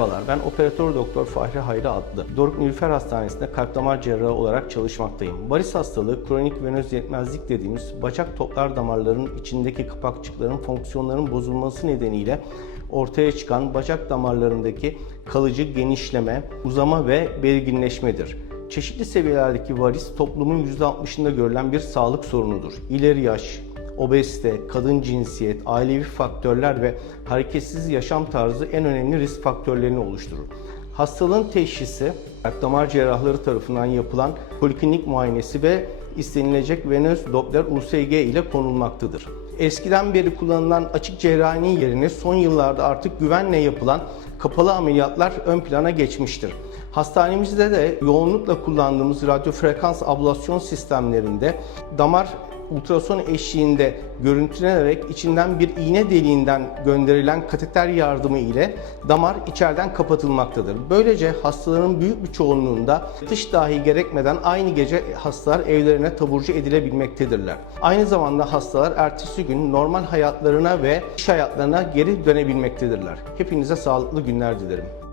Merhabalar, ben operatör doktor Fahri Hayri adlı Doruk Nilüfer Hastanesi'nde kalp damar cerrahı olarak çalışmaktayım. Varis hastalığı kronik venöz yetmezlik dediğimiz bacak toplar damarların içindeki kapakçıkların fonksiyonlarının bozulması nedeniyle ortaya çıkan bacak damarlarındaki kalıcı genişleme, uzama ve belirginleşmedir. Çeşitli seviyelerdeki varis toplumun %60'ında görülen bir sağlık sorunudur. İleri yaş, obezite, kadın cinsiyet, ailevi faktörler ve hareketsiz yaşam tarzı en önemli risk faktörlerini oluşturur. Hastalığın teşhisi damar cerrahları tarafından yapılan poliklinik muayenesi ve istenilecek venöz Doppler USG ile konulmaktadır. Eskiden beri kullanılan açık cerrahi yerine son yıllarda artık güvenle yapılan kapalı ameliyatlar ön plana geçmiştir. Hastanemizde de yoğunlukla kullandığımız radyo frekans ablasyon sistemlerinde damar ultrason eşliğinde görüntülenerek içinden bir iğne deliğinden gönderilen kateter yardımı ile damar içeriden kapatılmaktadır. Böylece hastaların büyük bir çoğunluğunda yatış dahi gerekmeden aynı gece hastalar evlerine taburcu edilebilmektedirler. Aynı zamanda hastalar ertesi gün normal hayatlarına ve iş hayatlarına geri dönebilmektedirler. Hepinize sağlıklı günler dilerim.